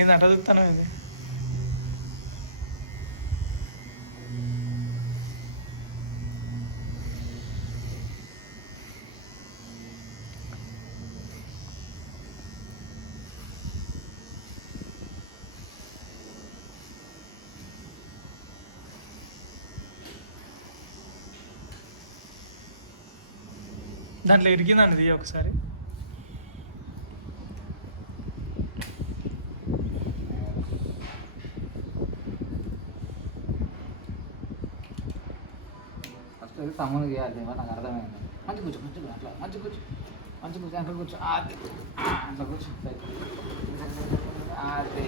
ఏంది అట్లా చూస్తాను ఇది దాంట్లో ఇరిగిందండి ఇది ఒకసారి ఫస్ట్ అయితే తమ్ముడు చేయాలి నాకు అర్థమైంది. మంచి కూర్చో అట్లా మంచి కూర్చో అట్లా కూర్చో అది అట్లా కూర్చో అదే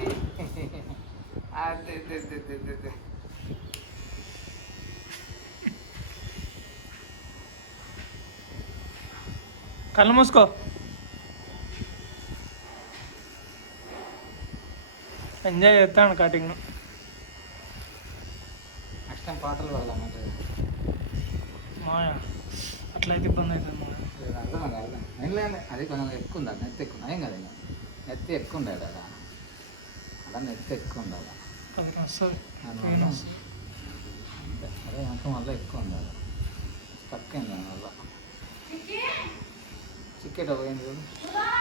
అదే కళ్ళు మూసుకో. ఎంజాయ్ చేస్తాను కటింగ్. నెక్స్ట్ టైం పాటలు పాడదాం అంటే మాయా అట్లయితే ఇబ్బంది అవుతుంది మాయా. అర్థం ఏం లేదు, అది కొంచెం ఎక్కువ ఉండాలి, నెత్తి ఎక్కువ ఏం కదా, నెత్తి ఎక్కువ ఉండాలి అలా అలా నెత్తి ఎక్కువ ఉండాలి. అది వస్తుంది అంతే, అదే మొత్తం వల్ల ఎక్కువ ఉండాలి. తక్కువ దానివల్ల చికెట్ పోయింది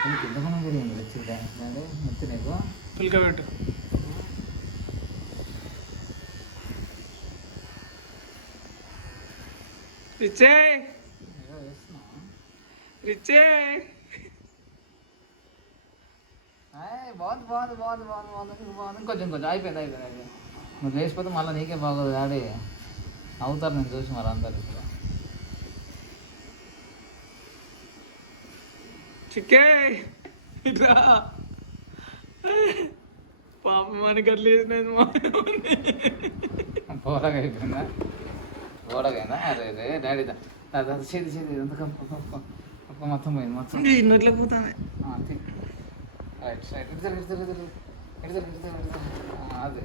నీకు ఇంతకన్నా బిర్యానీ వచ్చింది నెత్తి నీకు పుల్కబెట్టు. రిచే రిచే బాగుంది బాగుంది బాగుంది బాగుంది బాగుంది బాగుంది ఇంకొంచెం అయిపోయింది. నువ్వు లేచిపోతే మళ్ళీ నీకే బాగోదు డాడీ, అవుతారు నేను చూసి మరి అందరు ఇక్కడ. చిక్కే ఇట్రా పాపం మనకి అట్లేదు పోరగా అయిపోయిందా పోరగైనా అరే రే డాడీ చేతి ఇదంతా కప్ప మొత్తం పోయింది మొత్తం ఇన్నట్లే పోతానే. రైట్ సైడ్ ఇటు అదే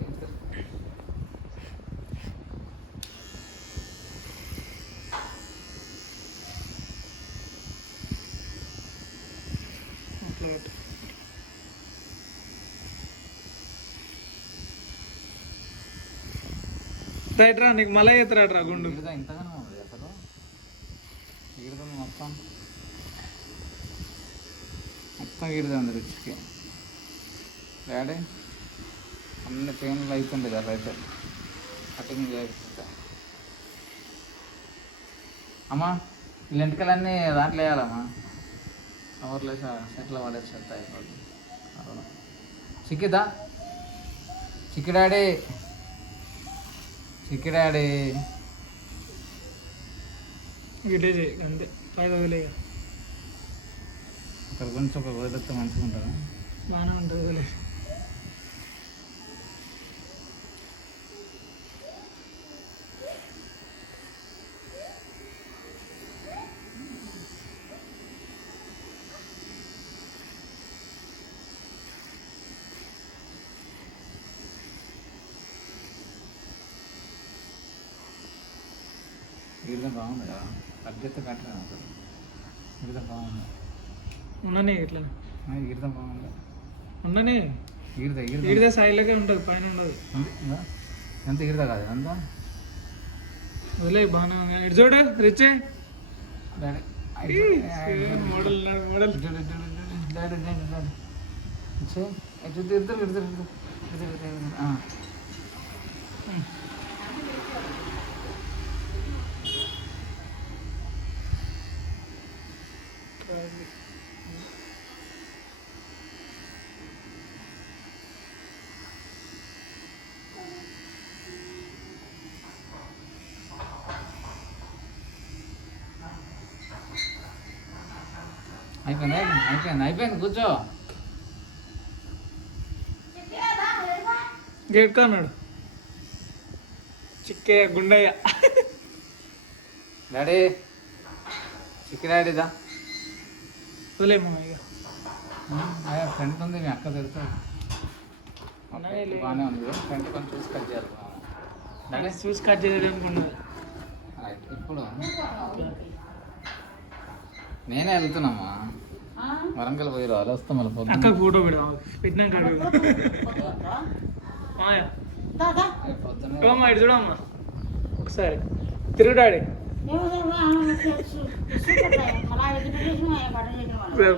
రైట్ రా, నీకు మళ్ళీ ఎత్తురాట్రా గుండు. ఇంతగానో ఉంది అసలు ఈడుతుంది మొత్తం ఈడుతుంది రుచికి డాడీ. అన్ని పెయిన్లు అవుతుండే కదా అయితే కటింగ్ చేస్తే. అమ్మా వీళ్ళ ఇంటికలన్నీ దాంట్లో వేయాలమ్మా, కవర్లో సెట్లో పడేసి చెత్త అయిపోతుంది. చిక్కిదా చిక్కి డాడీ గిటే చేయి అంతే, 5,000 అక్కడ గురించి ఒక వదిలితే మంచిగా ఉంటుందా? బాగానే ఉంటుంది వదిలేదు. ఈడదా బాగుంది కదా, అడ్జెత్త కట్టలేదు అసలు. ఈడదా బాగుంది, ఉన్ననే ఇట్లా ఈడదా బాగుంది, ఉన్ననే ఈడదా సైడ్లోకే ఉంటుంది, పైన ఉండదు. ఎంత ఈడదా కాదు అంతా వదిలే బాగానే ఉంది. ఇటు చూడు రిచే మోడల్ మోడల్ అయిపోయింది కూర్చో. గేట్ కాన్నాడు చిక్కే గుండయ్య. డాడీ చిక్కి డాడీదా వదిలేమో ఇక ఫ్రంట్ ఉంది, మీ అక్క తెలుస్తుంది బాగానే ఉంది. ఫ్రంట్ కొంచెం చూసి కట్ చేయాలి డాడీ, చూసి కట్ చేయాలి అనుకున్నది. ఇప్పుడు నేనే వెళ్తున్నామ్మా, వరంగల్ పోయి రావాలి వస్తాం మళ్ళీ పొద్దున్న. అక్క ఫోటో పెట్టినాక మాయా పొద్దున్న ఇటు చూడమ్మా ఒకసారి తిరుగుడాడి ఏమో